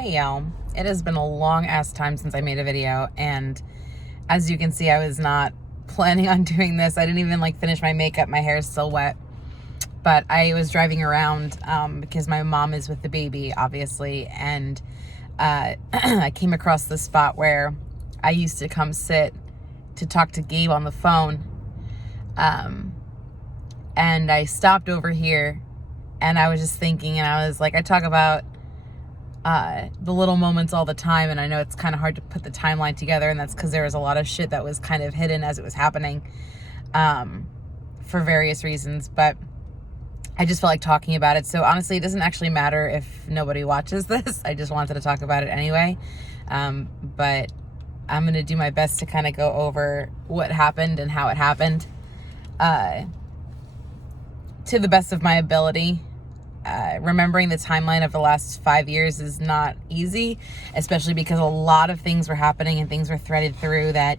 Hey y'all, it has been a long ass time since I made a video, and as you can see, I was not planning on doing this. I didn't even finish my makeup. My hair is still wet, but I was driving around because my mom is with the baby, obviously, and I came across the spot where I used to come sit to talk to Gabe on the phone, and I stopped over here, and I was just thinking, and I was like, I talk about the little moments all the time, and I know it's kind of hard to put the timeline together, and that's because there was a lot of shit that was kind of hidden as it was happening for various reasons, but I just felt like talking about it. So honestly, it doesn't actually matter if nobody watches this. I just wanted to talk about it anyway, but I'm gonna do my best to kind of go over what happened and how it happened to the best of my ability. Remembering the timeline of the last 5 years is not easy, especially because a lot of things were happening and things were threaded through that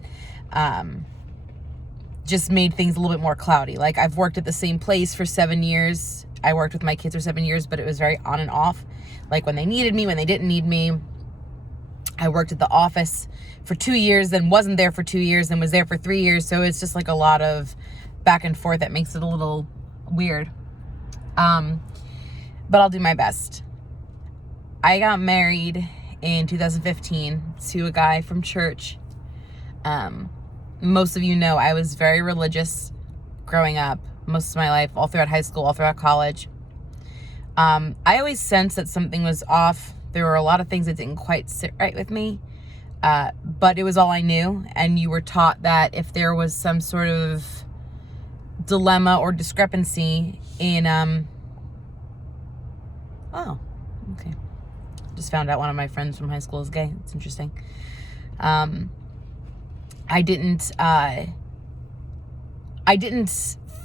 just made things a little bit more cloudy. Like, I've worked at the same place for 7 years. I worked with my kids for 7 years, but it was very on and off. Like, when they needed me, when they didn't need me. I worked at the office for 2 years, then wasn't there for 2 years, then was there for 3 years. So it's just like a lot of back and forth that makes it a little weird. But I'll do my best. I got married in 2015 to a guy from church. Most of you know I was very religious growing up, most of my life, all throughout high school, all throughout college. I always sensed that something was off. There were a lot of things that didn't quite sit right with me, but it was all I knew. And you were taught that if there was some sort of dilemma or discrepancy in oh, okay. Just found out one of my friends from high school is gay. It's interesting. I didn't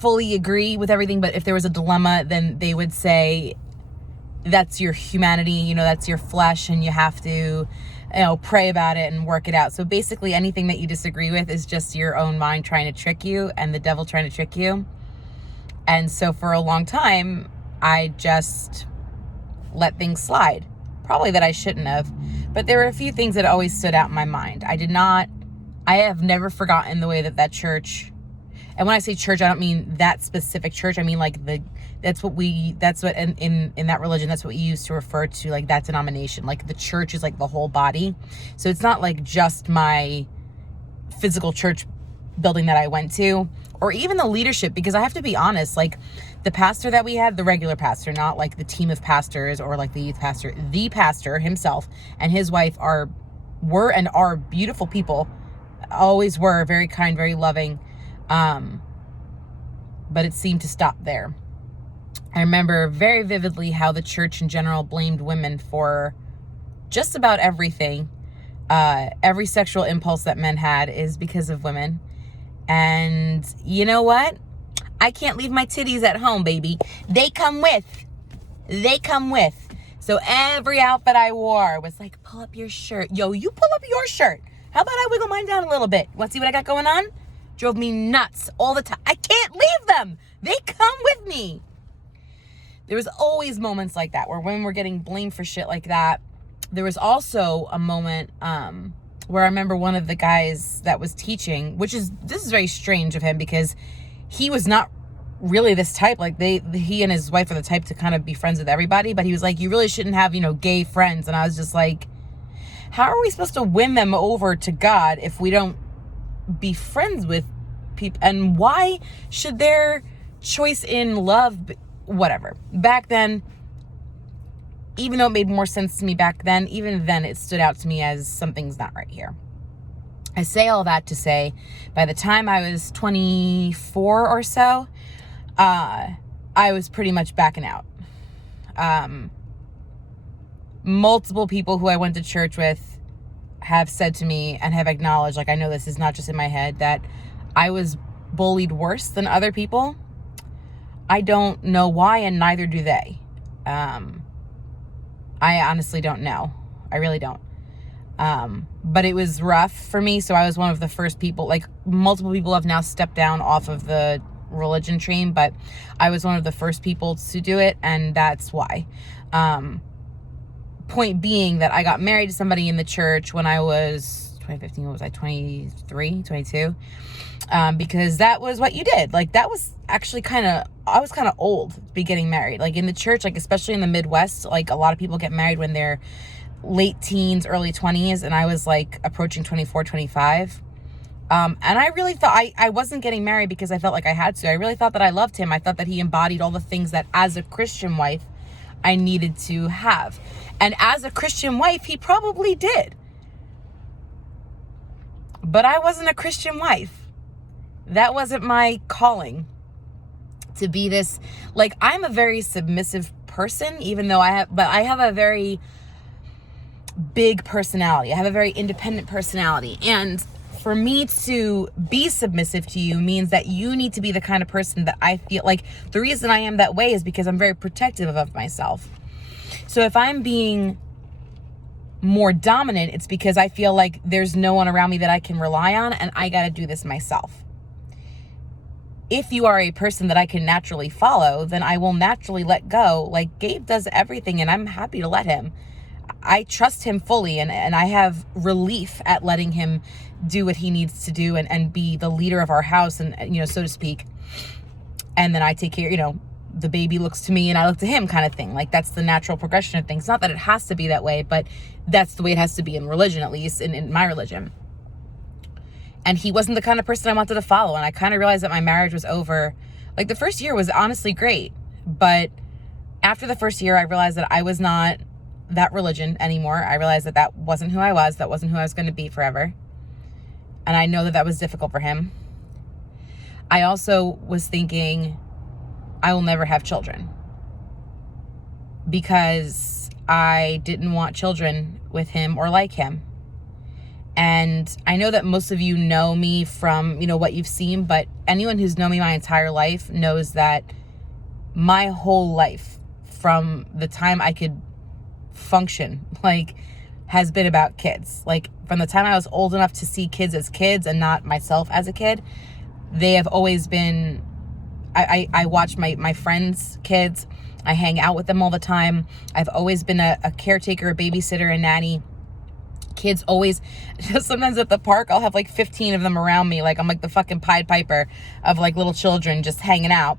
fully agree with everything, but if there was a dilemma, then they would say, that's your humanity, that's your flesh, and you have to, pray about it and work it out. So basically anything that you disagree with is just your own mind trying to trick you and the devil trying to trick you. And so for a long time, I just let things slide. Probably that I shouldn't have. But there were a few things that always stood out in my mind. I have never forgotten the way that church, and when I say church, I don't mean that specific church. I mean that's what in that religion, that's what we used to refer to, like, that denomination. Like, the church is like the whole body. So it's not like just my physical church building that I went to, or even the leadership, because I have to be honest, like, the pastor that we had, the regular pastor, not like the team of pastors or like the youth pastor, the pastor himself and his wife were and are beautiful people, always were, very kind, very loving, but it seemed to stop there. I remember very vividly how the church in general blamed women for just about everything. Every sexual impulse that men had is because of women. And you know what? I can't leave my titties at home, baby. They come with. So every outfit I wore was like, pull up your shirt. Yo, you pull up your shirt. How about I wiggle mine down a little bit? Want to see what I got going on? Drove me nuts all the time. I can't leave them. They come with me. There was always moments like that where women were getting blamed for shit like that. There was also a moment where I remember one of the guys that was teaching, this is very strange of him because he was not really this type. Like, he and his wife are the type to kind of be friends with everybody, but he was like, you really shouldn't have, gay friends. And I was just like, how are we supposed to win them over to God if we don't be friends with people? And why should their choice in love whatever? Back then, even though it made more sense to me back then, even then it stood out to me as something's not right here. I say all that to say, by the time I was 24 or so, I was pretty much backing out. Multiple people who I went to church with have said to me and have acknowledged, like, I know this is not just in my head, that I was bullied worse than other people. I don't know why, and neither do they. I honestly don't know. I really don't. But it was rough for me. So I was one of the first people, like, multiple people have now stepped down off of the religion train, but I was one of the first people to do it. And that's why. point being that I got married to somebody in the church when I was 2015. What was I, 23, 22? Because that was what you did. Like, that was actually I was kind of old to be getting married. Like, in the church, like, especially in the Midwest, like, a lot of people get married when they're late teens, early 20s, and I was, like, approaching 24, 25. And I really thought I wasn't getting married because I felt like I had to. I really thought that I loved him. I thought that he embodied all the things that, as a Christian wife, I needed to have. And as a Christian wife, he probably did. But I wasn't a Christian wife. That wasn't my calling to be this. Like, I'm a very submissive person, even though I have a very big personality. I have a very independent personality. And for me to be submissive to you means that you need to be the kind of person that I feel like. The reason I am that way is because I'm very protective of myself. So if I'm being more dominant, it's because I feel like there's no one around me that I can rely on, and I got to do this myself. If you are a person that I can naturally follow, then I will naturally let go. Like, Gabe does everything, and I'm happy to let him. I trust him fully, and I have relief at letting him do what he needs to do and be the leader of our house, and, you know, so to speak. And then I take care, you know, the baby looks to me and I look to him, kind of thing. Like, that's the natural progression of things. Not that it has to be that way, but that's the way it has to be in religion, at least in my religion. And he wasn't the kind of person I wanted to follow. And I kind of realized that my marriage was over. Like, the first year was honestly great. But after the first year, I realized that I was not that religion anymore. I realized that that wasn't who I was. That wasn't who I was going to be forever. And I know that that was difficult for him. I also was thinking, I will never have children, because I didn't want children with him or like him. And I know that most of you know me from, you know, what you've seen, but anyone who's known me my entire life knows that my whole life, from the time I could function, like, has been about kids. Like, from the time I was old enough to see kids as kids and not myself as a kid, they have always been, I watch my friends' kids. I hang out with them all the time. I've always been a caretaker, a babysitter, a nanny. Kids always, sometimes at the park, I'll have like 15 of them around me. Like, I'm like the fucking Pied Piper of like little children just hanging out.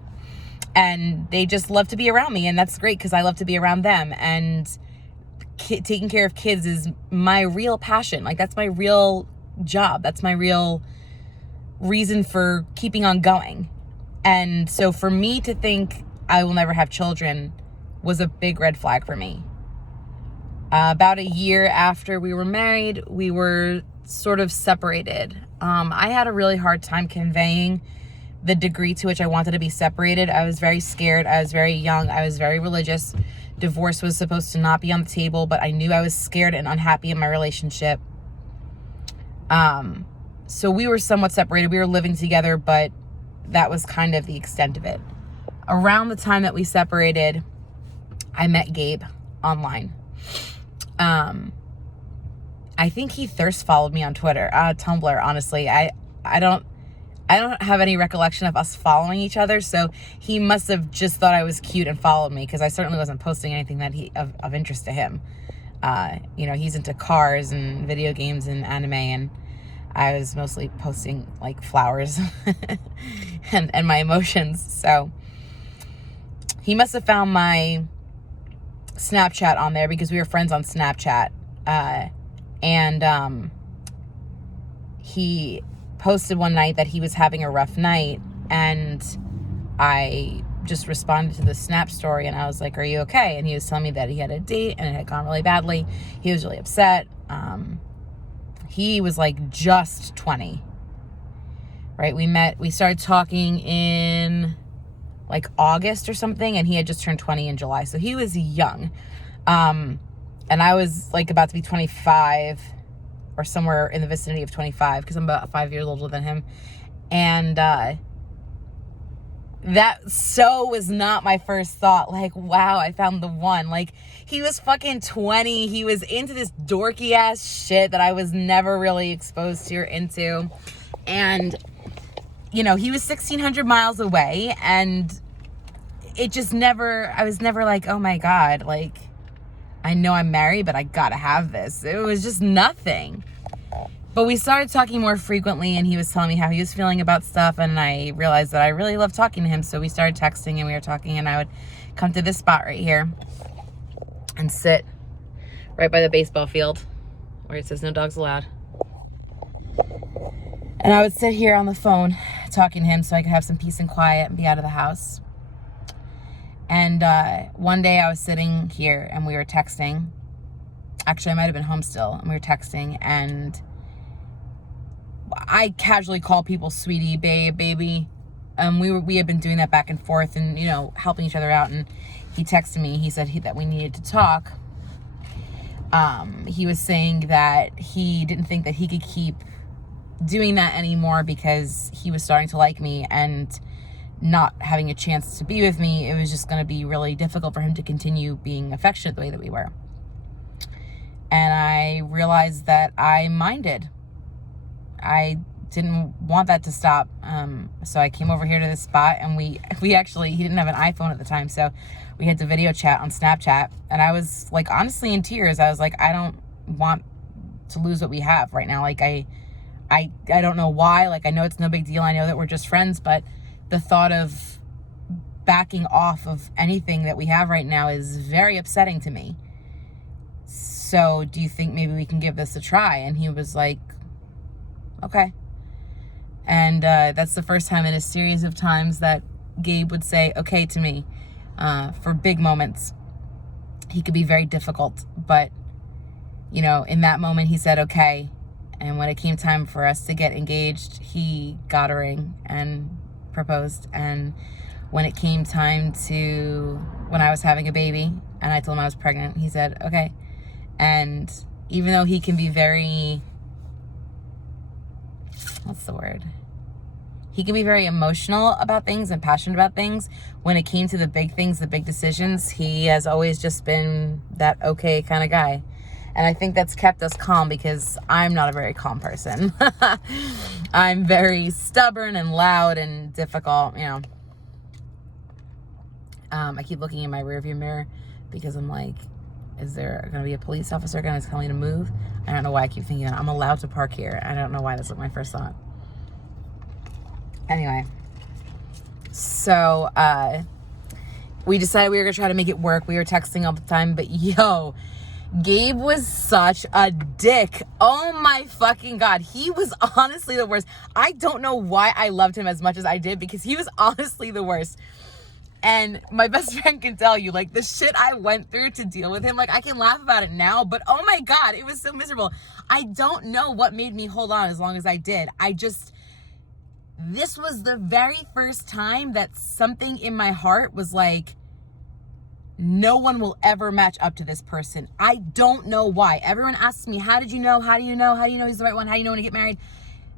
And they just love to be around me. And that's great, because I love to be around them. And taking care of kids is my real passion. Like, that's my real job. That's my real reason for keeping on going. And so for me to think I will never have children was a big red flag for me. About a year after we were married, we were sort of separated. I had a really hard time conveying the degree to which I wanted to be separated. I was very scared. I was very young. I was very religious. Divorce was supposed to not be on the table, but I knew I was scared and unhappy in my relationship. So we were somewhat separated. We were living together, but that was kind of the extent of it. Around the time that we separated, I met Gabe online. I think he thirst followed me on Twitter, Tumblr, honestly. I don't have any recollection of us following each other, so he must have just thought I was cute and followed me, because I certainly wasn't posting anything that of interest to him. You know, he's into cars and video games and anime, and I was mostly posting like flowers and my emotions. So he must have found my Snapchat on there, because we were friends on Snapchat. And he posted one night that he was having a rough night, and I just responded to the Snap story, and I was like, "Are you okay?" And he was telling me that he had a date and it had gone really badly. He was really upset. He was like just 20, right? We started talking in like August or something, and he had just turned 20 in July. So he was young. And I was like about to be 25, or somewhere in the vicinity of 25, because I'm about 5 years older than him. And that so was not my first thought. Like, wow, I found the one. Like, he was fucking 20. He was into this dorky ass shit that I was never really exposed to or into. And, you know, he was 1,600 miles away, and it just never, I was never like, oh my God, like, I know I'm married, but I gotta have this. It was just nothing. But we started talking more frequently, and he was telling me how he was feeling about stuff, and I realized that I really love talking to him, so we started texting, and we were talking, and I would come to this spot right here and sit right by the baseball field where it says no dogs allowed. And I would sit here on the phone talking to him so I could have some peace and quiet and be out of the house. And one day I was sitting here and we were texting. Actually, I might have been home still, and we were texting, and I casually call people sweetie, babe, baby. We had been doing that back and forth and, you know, helping each other out. And he texted me. He said that we needed to talk. He was saying that he didn't think that he could keep doing that anymore because he was starting to like me, and not having a chance to be with me, it was just going to be really difficult for him to continue being affectionate the way that we were. And I realized that I minded. I didn't want that to stop. So I came over here to this spot, and we actually, he didn't have an iPhone at the time, so we had to video chat on Snapchat. And I was like, honestly in tears. I was like, I don't want to lose what we have right now. Like I don't know why. Like, I know it's no big deal. I know that we're just friends, but the thought of backing off of anything that we have right now is very upsetting to me. So do you think maybe we can give this a try? And he was like, okay. And that's the first time in a series of times that Gabe would say okay to me for big moments. He could be very difficult, but, you know, in that moment he said okay. And when it came time for us to get engaged, he got a ring and proposed. And when it came time to, when I was having a baby and I told him I was pregnant, he said okay. And even though he can be very, what's the word? He can be very emotional about things and passionate about things. When it came to the big things, the big decisions, he has always just been that okay kind of guy. And I think that's kept us calm, because I'm not a very calm person. I'm very stubborn and loud and difficult, you know. I keep looking in my rearview mirror because I'm like, is there going to be a police officer going to tell me to move? I don't know why I keep thinking that. I'm allowed to park here. I don't know why. That's like my first thought. Anyway, so we decided we were going to try to make it work. We were texting all the time, but yo, Gabe was such a dick. Oh my fucking God. He was honestly the worst. I don't know why I loved him as much as I did, because he was honestly the worst. And my best friend can tell you, like, the shit I went through to deal with him, like, I can laugh about it now, but oh my God, it was so miserable. I don't know what made me hold on as long as I did. This was the very first time that something in my heart was like, no one will ever match up to this person. I don't know why. Everyone asks me, how did you know? How do you know? How do you know he's the right one? How do you know when to get married?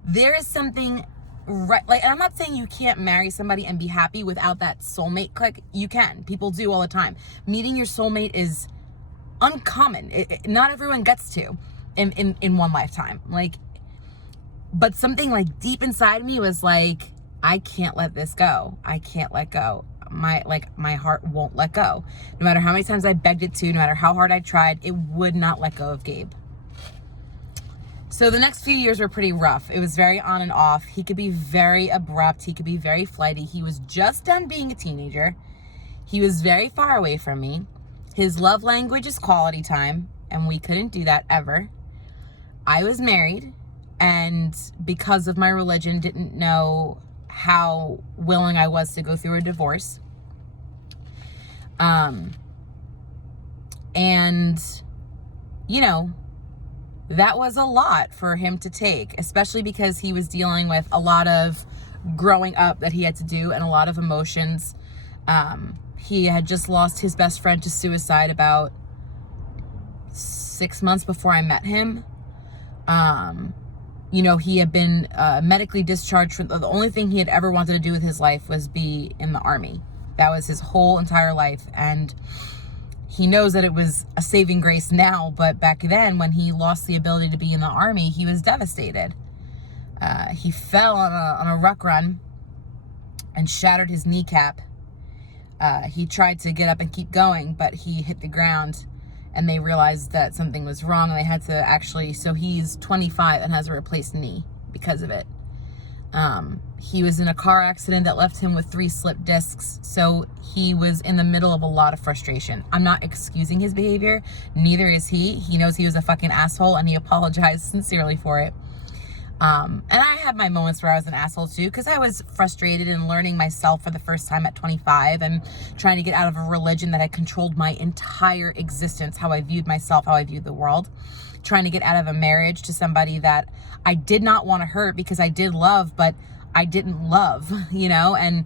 There is something right. Like, and I'm not saying you can't marry somebody and be happy without that soulmate click. You can. People do all the time. Meeting your soulmate is uncommon. Not everyone gets to in one lifetime. Like, but something like deep inside me was like, I can't let this go. I can't let go. My heart won't let go. No matter how many times I begged it to, no matter how hard I tried, it would not let go of Gabe. So the next few years were pretty rough. It was very on and off. He could be very abrupt. He could be very flighty. He was just done being a teenager. He was very far away from me. His love language is quality time, and we couldn't do that ever. I was married, and because of my religion, didn't know how willing I was to go through a divorce. And, you know, that was a lot for him to take, especially because he was dealing with a lot of growing up that he had to do and a lot of emotions. He had just lost his best friend to suicide about 6 months before I met him. You know, he had been medically discharged from, the only thing he had ever wanted to do with his life was be in the Army. That was his whole entire life. And he knows that it was a saving grace now, but back then when he lost the ability to be in the Army, he was devastated. He fell on a ruck run and shattered his kneecap. He tried to get up and keep going, but he hit the ground and they realized that something was wrong, and they had to actually, so he's 25 and has a replaced knee because of it. He was in a car accident that left him with 3 slipped discs, so he was in the middle of a lot of frustration. I'm not excusing his behavior, neither is he. He knows he was a fucking asshole, and he apologized sincerely for it. And I had my moments where I was an asshole too, because I was frustrated and learning myself for the first time at 25 and trying to get out of a religion that had controlled my entire existence, how I viewed myself, how I viewed the world. Trying to get out of a marriage to somebody that I did not want to hurt because I did love, but I didn't love, you know? And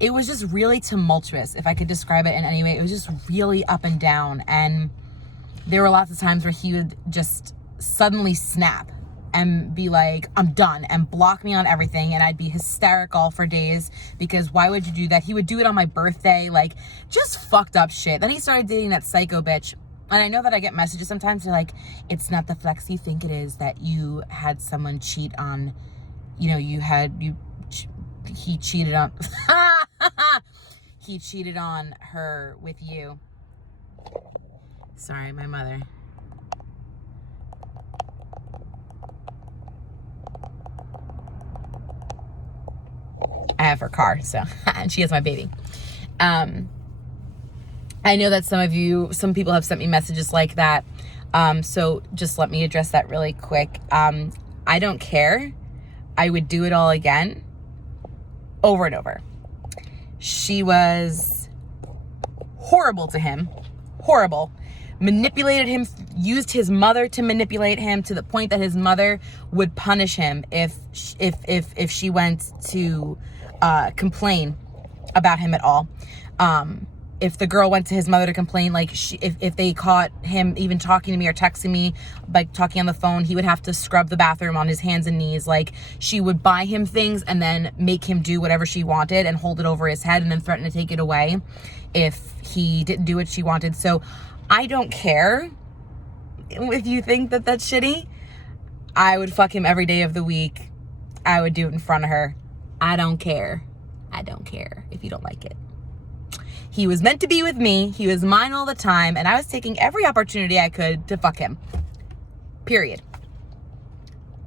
it was just really tumultuous, if I could describe it in any way. It was just really up and down. And there were lots of times where he would just suddenly snap and be like, I'm done, and block me on everything, and I'd be hysterical for days because why would you do that? He would do it on my birthday, like just fucked up shit. Then he started dating that psycho bitch, and I know that I get messages sometimes, they're like, it's not the flex you think it is that you had someone cheat on, you know, he cheated on, he cheated on her with you. Sorry, my mother. I have her car, so, and she has my baby. I know that some people have sent me messages like that. So just let me address that really quick. I don't care. I would do it all again, over and over. She was horrible to him, horrible. Manipulated him, used his mother to manipulate him to the point that his mother would punish him if she went to complain about him at all. If the girl went to his mother to complain, like if they caught him even talking to me or texting me, like talking on the phone, he would have to scrub the bathroom on his hands and knees. Like she would buy him things and then make him do whatever she wanted and hold it over his head and then threaten to take it away if he didn't do what she wanted. So I don't care if you think that that's shitty. I would fuck him every day of the week. I would do it in front of her. I don't care. I don't care if you don't like it. He was meant to be with me. He was mine all the time. And I was taking every opportunity I could to fuck him. Period.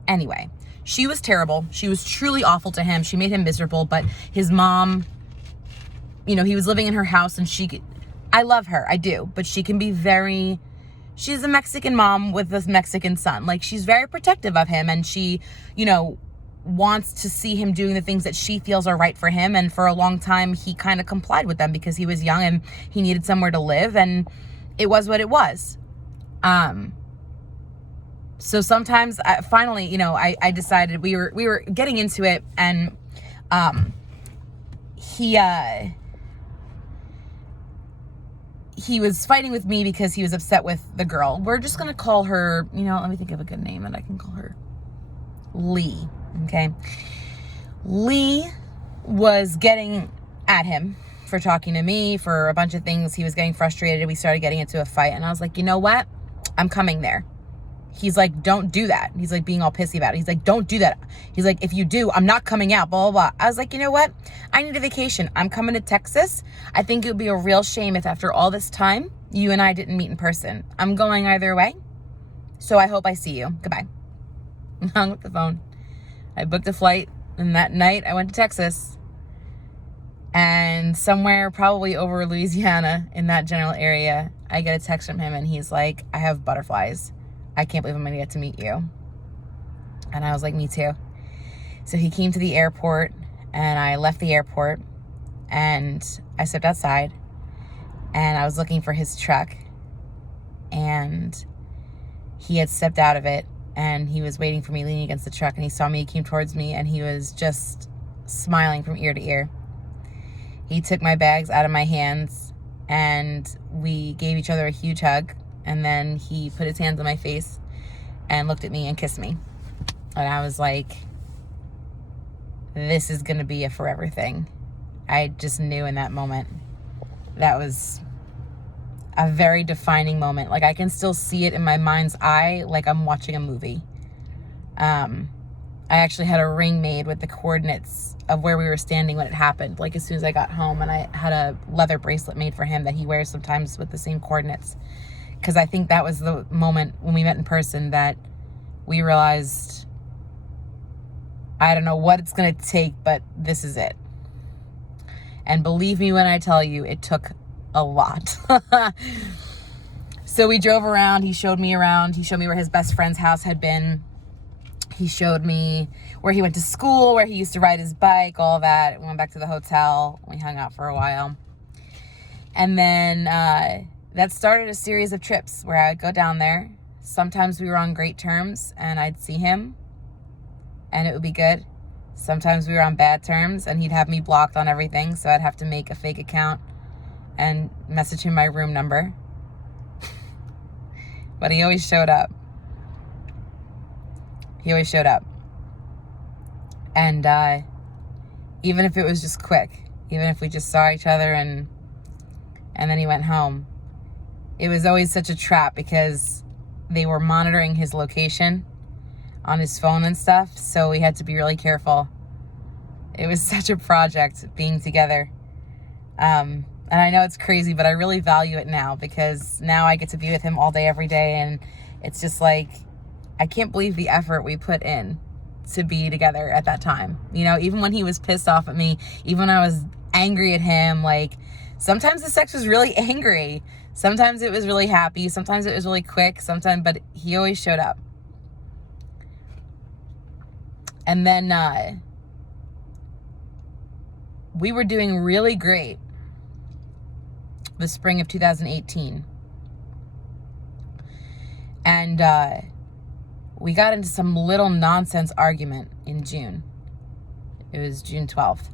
Anyway, she was terrible. She was truly awful to him. She made him miserable. But his mom, you know, he was living in her house and I love her. I do. But she can be she's a Mexican mom with this Mexican son. Like, she's very protective of him. And she, you know, wants to see him doing the things that she feels are right for him. And for a long time, he kind of complied with them because he was young and he needed somewhere to live. And it was what it was. So sometimes, finally, you know, I decided we were getting into it, and he was fighting with me because he was upset with the girl. We're just going to call her, you know, let me think of a good name that I can call her. Lee. Okay. Lee was getting at him for talking to me, for a bunch of things. He was getting frustrated. We started getting into a fight, and I was like, you know what? I'm coming there. He's like, don't do that. He's like being all pissy about it. He's like, don't do that. He's like, if you do, I'm not coming out, blah, blah, blah. I was like, you know what? I need a vacation. I'm coming to Texas. I think it would be a real shame if after all this time, you and I didn't meet in person. I'm going either way. So I hope I see you. Goodbye. Hung up the phone. I booked a flight, and that night I went to Texas. And somewhere probably over Louisiana in that general area, I get a text from him, and he's like, I have butterflies. I can't believe I'm going to get to meet you. And I was like, me too. So he came to the airport, and I left the airport, and I stepped outside, and I was looking for his truck, and he had stepped out of it, and he was waiting for me leaning against the truck, and he saw me, he came towards me, and he was just smiling from ear to ear. He took my bags out of my hands, and we gave each other a huge hug. And then he put his hands on my face and looked at me and kissed me. And I was like, this is going to be a forever thing. I just knew in that moment. That was a very defining moment. Like, I can still see it in my mind's eye, like I'm watching a movie. I actually had a ring made with the coordinates of where we were standing when it happened. Like, as soon as I got home, and I had a leather bracelet made for him that he wears sometimes with the same coordinates. Because I think that was the moment when we met in person that we realized, I don't know what it's going to take, but this is it. And believe me when I tell you, it took a lot. So we drove around. He showed me around. He showed me where his best friend's house had been. He showed me where he went to school, where he used to ride his bike, all that. We went back to the hotel. We hung out for a while. And then that started a series of trips where I would go down there. Sometimes we were on great terms and I'd see him and it would be good. Sometimes we were on bad terms and he'd have me blocked on everything. So I'd have to make a fake account and message him my room number. But he always showed up. He always showed up. And even if it was just quick, even if we just saw each other and then he went home, it was always such a trap because they were monitoring his location on his phone and stuff. So we had to be really careful. It was such a project being together. And I know it's crazy, but I really value it now because now I get to be with him all day, every day. And it's just like, I can't believe the effort we put in to be together at that time. You know, even when he was pissed off at me, even when I was angry at him, like sometimes the sex was really angry. Sometimes it was really happy. Sometimes it was really quick. But he always showed up. And then we were doing really great the spring of 2018. And we got into some little nonsense argument in June. It was June 12th.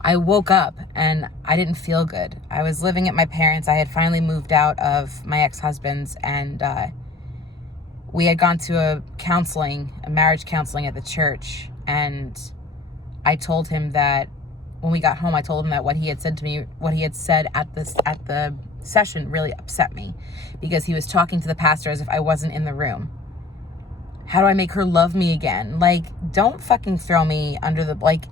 I woke up and I didn't feel good. I was living at my parents'. I had finally moved out of my ex-husband's, and we had gone to a marriage counseling at the church. And I told him that when we got home, I told him that what he had said to me, what he had said at the session really upset me because he was talking to the pastor as if I wasn't in the room. How do I make her love me again? Like, don't fucking throw me under the, like,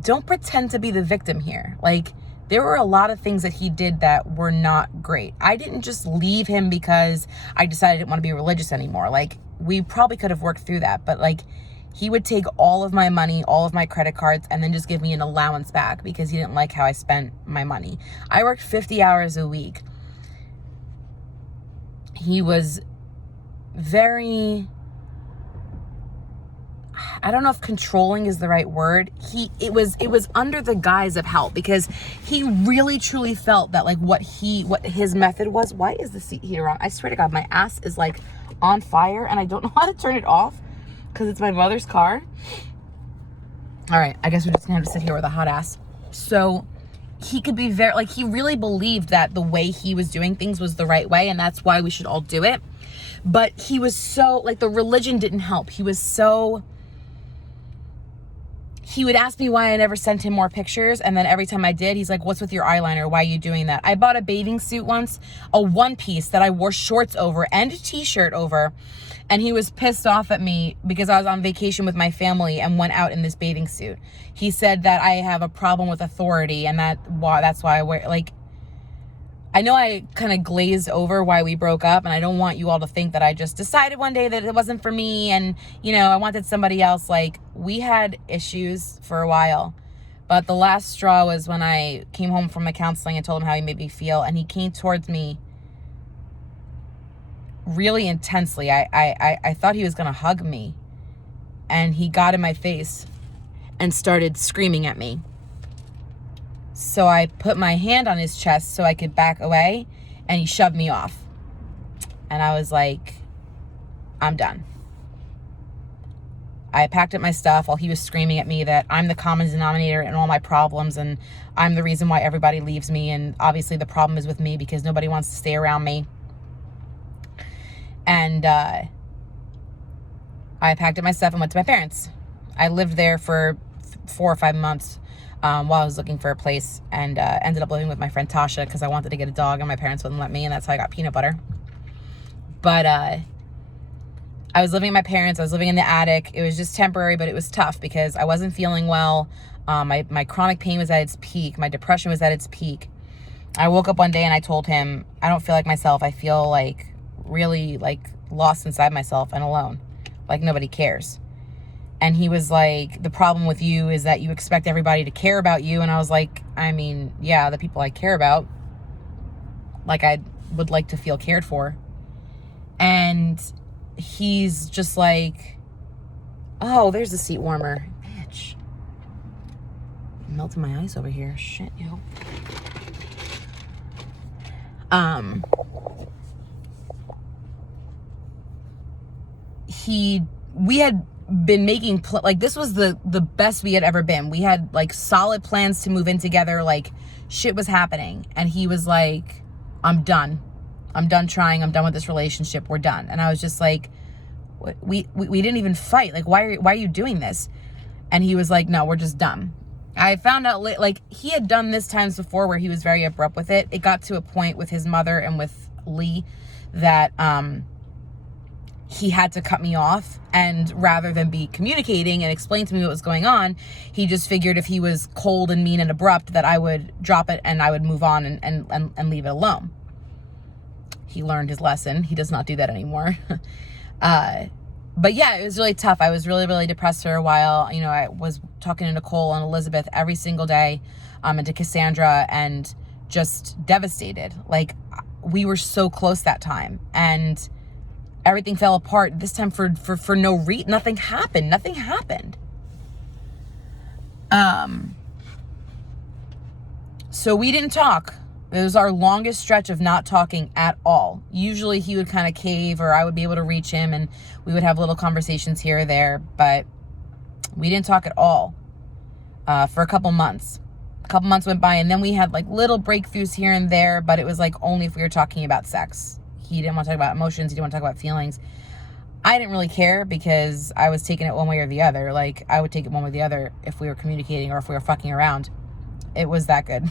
don't pretend to be the victim here. Like, there were a lot of things that he did that were not great. I didn't just leave him because I decided I didn't want to be religious anymore. Like, we probably could have worked through that, but like, he would take all of my money, all of my credit cards, and then just give me an allowance back because he didn't like how I spent my money. I worked 50 hours a week. He was very, I don't know if controlling is the right word. It was under the guise of help because he really truly felt that like what his method was. Why is the seat heater on? I swear to God, my ass is like on fire and I don't know how to turn it off because it's my mother's car. All right, I guess we're just gonna have to sit here with a hot ass. So he could be very, like, he really believed that the way he was doing things was the right way and that's why we should all do it. But he was so, like, the religion didn't help. He would ask me why I never sent him more pictures. And then every time I did, he's like, what's with your eyeliner? Why are you doing that? I bought a bathing suit once, a one piece that I wore shorts over and a t-shirt over. And he was pissed off at me because I was on vacation with my family and went out in this bathing suit. He said that I have a problem with authority and that's why I wear, like, I know I kind of glazed over why we broke up, and I don't want you all to think that I just decided one day that it wasn't for me and, you know, I wanted somebody else. Like, we had issues for a while, but the last straw was when I came home from my counseling and told him how he made me feel, and he came towards me really intensely. I thought he was going to hug me, and he got in my face and started screaming at me. So I put my hand on his chest so I could back away, and he shoved me off. And I was like, I'm done. I packed up my stuff while he was screaming at me that I'm the common denominator in all my problems and I'm the reason why everybody leaves me. And obviously the problem is with me because nobody wants to stay around me. And I packed up my stuff and went to my parents. I lived there for 4 or 5 months. While I was looking for a place, and ended up living with my friend Tasha because I wanted to get a dog and my parents wouldn't let me, and that's how I got Peanut Butter. But I was living with my parents. I was living in the attic. It was just temporary, but it was tough because I wasn't feeling well. My chronic pain was at its peak. My depression was at its peak. I woke up one day and I told him, I don't feel like myself. I feel like really like lost inside myself and alone. Like nobody cares. And he was like, the problem with you is that you expect everybody to care about you. And I was like, I mean, yeah, the people I care about, like I would like to feel cared for. And he's just like, oh, there's the seat warmer. Bitch. Melting my ice over here. Shit, yo. We had been making, like, this was the best we had ever been. We had, like, solid plans to move in together. Like, shit was happening. And he was like, I'm done. I'm done trying. I'm done with this relationship. We're done. And I was just like, we didn't even fight. Like, why are you doing this? And he was like, no, we're just done. I found out, like, he had done this times before where he was very abrupt with it. It got to a point with his mother and with Lee that he had to cut me off. And rather than be communicating and explain to me what was going on, he just figured if he was cold and mean and abrupt that I would drop it and I would move on and leave it alone. He learned his lesson. He does not do that anymore. But yeah, it was really tough. I was really, really depressed for a while. You know, I was talking to Nicole and Elizabeth every single day, and to Cassandra, and just devastated. Like, we were so close that time, and everything fell apart. This time for no reason. Nothing happened. So we didn't talk. It was our longest stretch of not talking at all. Usually he would kind of cave, or I would be able to reach him and we would have little conversations here or there, but we didn't talk at all for a couple months. A couple months went by, and then we had like little breakthroughs here and there, but it was like only if we were talking about sex. He didn't want to talk about emotions. He didn't want to talk about feelings. I didn't really care because I was taking it one way or the other. Like, I would take it one way or the other if we were communicating or if we were fucking around. It was that good.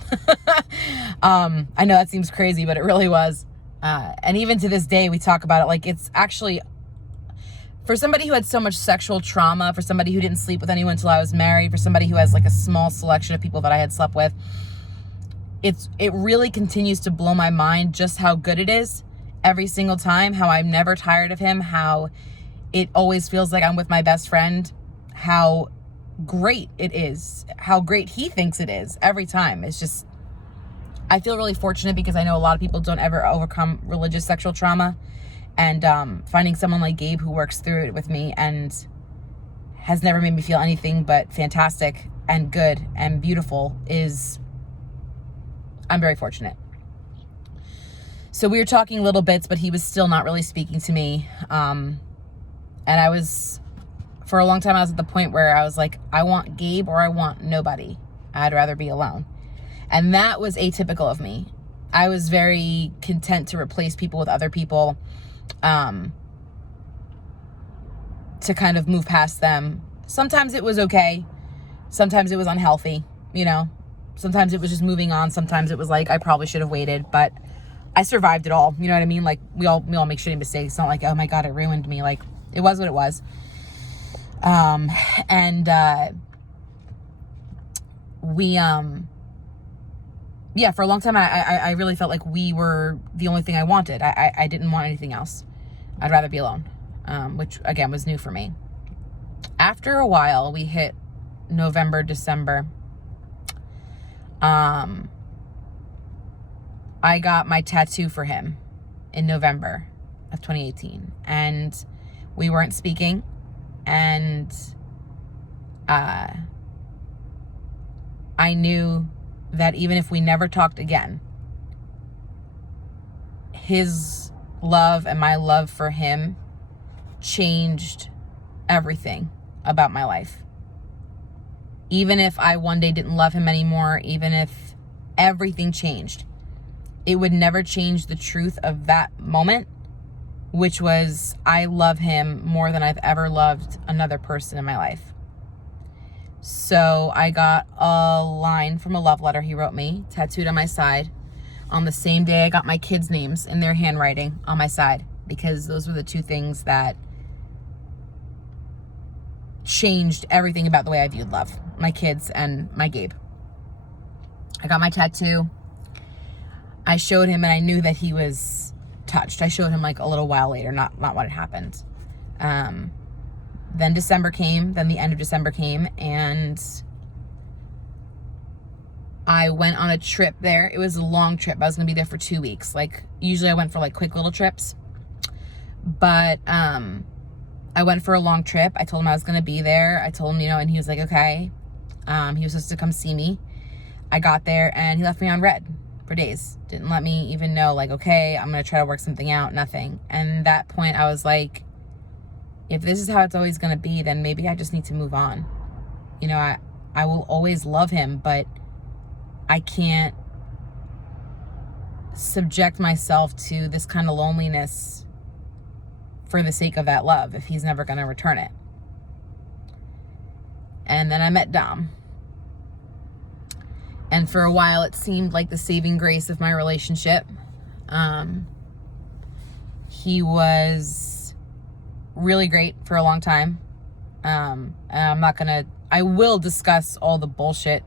I know that seems crazy, but it really was. And even to this day, we talk about it. Like, it's actually, for somebody who had so much sexual trauma, for somebody who didn't sleep with anyone until I was married, for somebody who has like a small selection of people that I had slept with, it really continues to blow my mind just how good it is every single time, how I'm never tired of him, how it always feels like I'm with my best friend, how great it is, how great he thinks it is every time. It's just, I feel really fortunate because I know a lot of people don't ever overcome religious sexual trauma, and finding someone like Gabe who works through it with me and has never made me feel anything but fantastic and good and beautiful is, I'm very fortunate. So we were talking little bits, but he was still not really speaking to me. And I was, for a long time, I was at the point where I was like, I want Gabe or I want nobody. I'd rather be alone. And that was atypical of me. I was very content to replace people with other people, to kind of move past them. Sometimes it was okay. Sometimes it was unhealthy, you know. Sometimes it was just moving on. Sometimes it was like, I probably should have waited, but I survived it all. You know what I mean? Like, we all make shitty mistakes. It's not like, oh my God, it ruined me. Like, it was what it was. Yeah, for a long time, I really felt like we were the only thing I wanted. I didn't want anything else. I'd rather be alone, which again was new for me. After a while, we hit November, December. I got my tattoo for him in November of 2018, and we weren't speaking, and I knew that even if we never talked again, his love and my love for him changed everything about my life. Even if I one day didn't love him anymore, even if everything changed, it would never change the truth of that moment, which was, I love him more than I've ever loved another person in my life. So I got a line from a love letter he wrote me, tattooed on my side. On the same day, I got my kids' names in their handwriting on my side, because those were the two things that changed everything about the way I viewed love. My kids and my Gabe. I got my tattoo. I showed him and I knew that he was touched. I showed him like a little while later, not what had happened. Then December came, then the end of December came, and I went on a trip there. It was a long trip. I was gonna be there for 2 weeks. Like, usually I went for like quick little trips, but I went for a long trip. I told him I was gonna be there. I told him, you know, and he was like, okay. He was supposed to come see me. I got there and he left me on red for days. Didn't let me even know, like, okay, I'm gonna try to work something out, nothing. And at that point I was like, if this is how it's always gonna be, then maybe I just need to move on. You know, I will always love him, but I can't subject myself to this kind of loneliness for the sake of that love if he's never gonna return it. And then I met Dom. And for a while, it seemed like the saving grace of my relationship. He was really great for a long time. And I will discuss all the bullshit,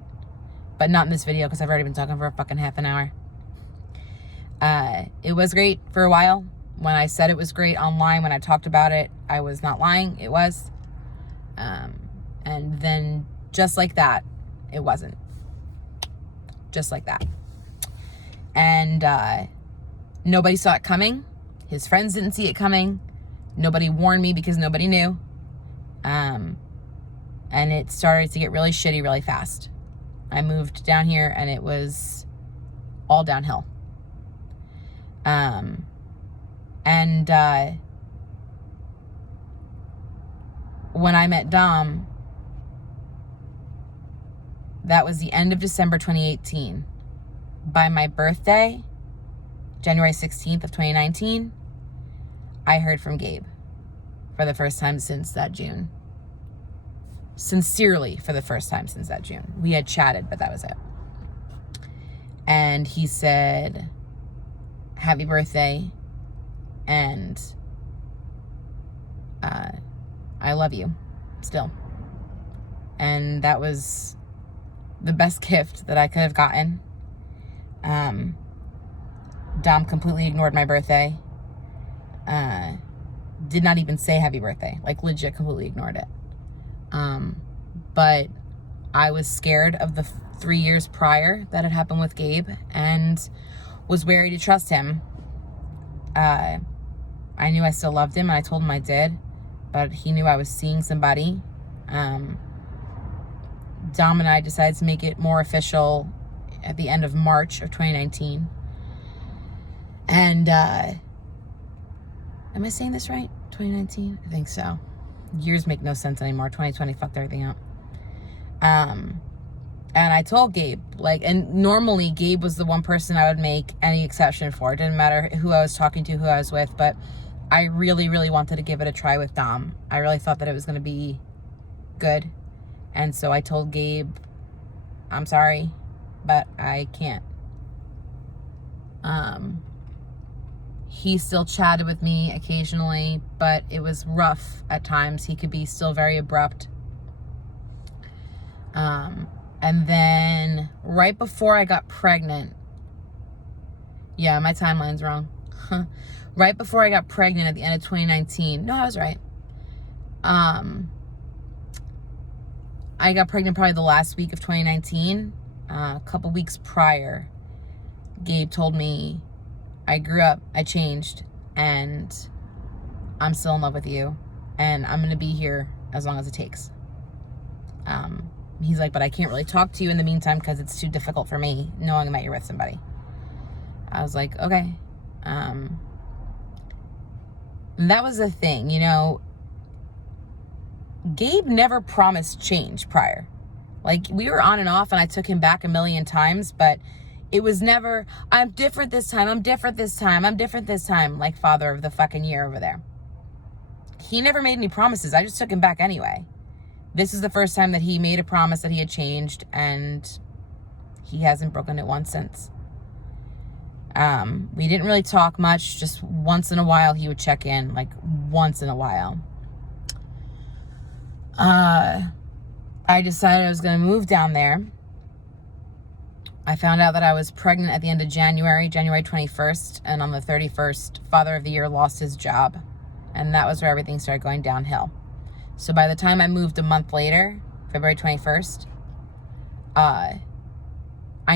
but not in this video because I've already been talking for a fucking half an hour. It was great for a while. When I said it was great online, when I talked about it, I was not lying. It was. And then just like that, it wasn't. Just like that. And nobody saw it coming. His friends didn't see it coming. Nobody warned me because nobody knew. And it started to get really shitty really fast. I moved down here and it was all downhill. And when I met Dom, that was the end of December 2018. By my birthday, January 16th of 2019, I heard from Gabe for the first time since that June. Sincerely, for the first time since that June. We had chatted, but that was it. And he said, happy birthday, and I love you still. And that was the best gift that I could have gotten. Dom completely ignored my birthday. Did not even say happy birthday. Like, legit completely ignored it. But I was scared of the 3 years prior that had happened with Gabe and was wary to trust him. I knew I still loved him and I told him I did, but he knew I was seeing somebody. Dom and I decided to make it more official at the end of March of 2019. And am I saying this right? 2019? I think so. Years make no sense anymore. 2020 fucked everything up. And I told Gabe, like, and normally Gabe was the one person I would make any exception for. It didn't matter who I was talking to, who I was with, but I really, really wanted to give it a try with Dom. I really thought that it was going to be good. And so I told Gabe, I'm sorry, but I can't. He still chatted with me occasionally, but it was rough at times. He could be still very abrupt. And then right before I got pregnant, yeah, my timeline's wrong. Right before I got pregnant at the end of 2019, no, I was right. I got pregnant probably the last week of 2019. A couple weeks prior, Gabe told me, I grew up, I changed, and I'm still in love with you, and I'm going to be here as long as it takes. He's like, but I can't really talk to you in the meantime because it's too difficult for me knowing that you're with somebody. I was like, okay. And that was the thing, you know, Gabe never promised change prior. Like, we were on and off and I took him back a million times, but it was never, I'm different this time, I'm different this time, I'm different this time, like father of the fucking year over there. He never made any promises. I just took him back anyway. This is the first time that he made a promise that he had changed, and he hasn't broken it once since. We didn't really talk much. Just once in a while he would check in, like once in a while. I decided I was going to move down there I found out that I was pregnant at the end of January 21st, and on the 31st, Father of the Year lost his job. And that was where everything started going downhill. So by the time I moved a month later, February 21st, I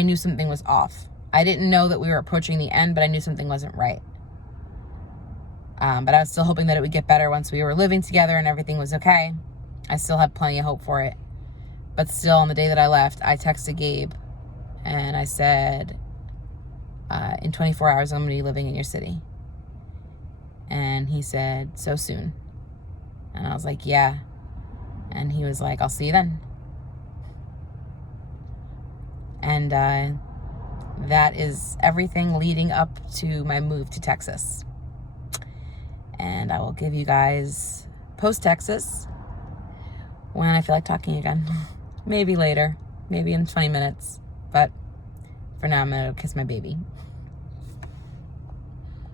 knew something was off. I didn't know that we were approaching the end, but I knew something wasn't right. But I was still hoping that it would get better once we were living together and everything was okay. I still had plenty of hope for it. But still, on the day that I left, I texted Gabe and I said, in 24 hours, I'm going to be living in your city. And he said, so soon. And I was like, yeah. And he was like, I'll see you then. And that is everything leading up to my move to Texas. And I will give you guys post-Texas when I feel like talking again. Maybe later. Maybe in 20 minutes. But for now, I'm going to kiss my baby.